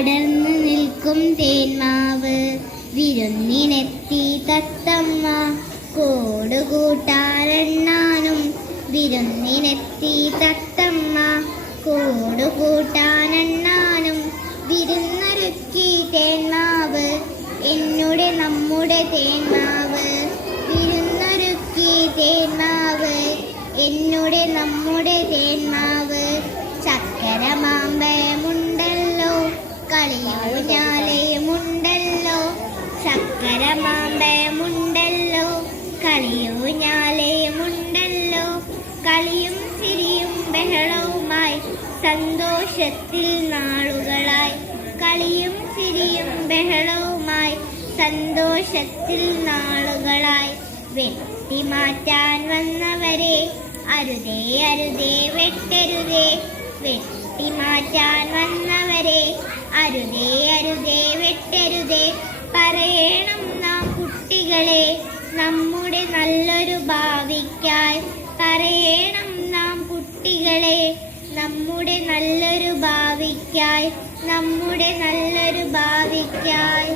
അടർന്നു നിൽക്കും തേന്മാവ് വിരുന്നിനെത്തി തത്തമ്മ കൂടുകൂട്ടാനെണ്ണാനും വിരുന്നിനെത്തി തത്തമ്മ കൂടുകൂട്ടാനെണ്ണാനും വിരുന്നൊരുക്കി തേന്മാവ് എന്നുടെ നമ്മുടെ തേന്മാവ് വിരുന്നൊരുക്കി തേന്മാവ് എന്നുടെ നമ്മുടെ തേന്മാവ് ചക്കര മാമ്പഴമുണ്ടല്ലോ കളിയൂഞ്ഞാലയുമുണ്ടല്ലോ ചക്കര മാമ്പഴമുണ്ടല്ലോ കളിയൂഞ്ഞാലയുമുണ്ടല്ലോ കളിയും ചിരിയും ബഹളവുമായി സന്തോഷത്തിൽ നാളുകളായി കളിയും ചിരിയും ബഹളവുമായി സന്തോഷത്തിൽ നാളുകളായി വെട്ടിമാറ്റാൻ വന്നവരെ അരുതേ അരുതേ വെട്ടരുതേ വെട്ടിമാറ്റാൻ വന്നവരെ അരുതേ അരുതേ വെട്ടരുതേ പറയണം നാം കുട്ടികളെ നമ്മുടെ നല്ലൊരു ഭാവിക്കായി പറയണം നാം കുട്ടികളെ നമ്മുടെ നല്ലൊരു ഭാവിക്കായി നമ്മുടെ നല്ലൊരു ഭാവിക്കായി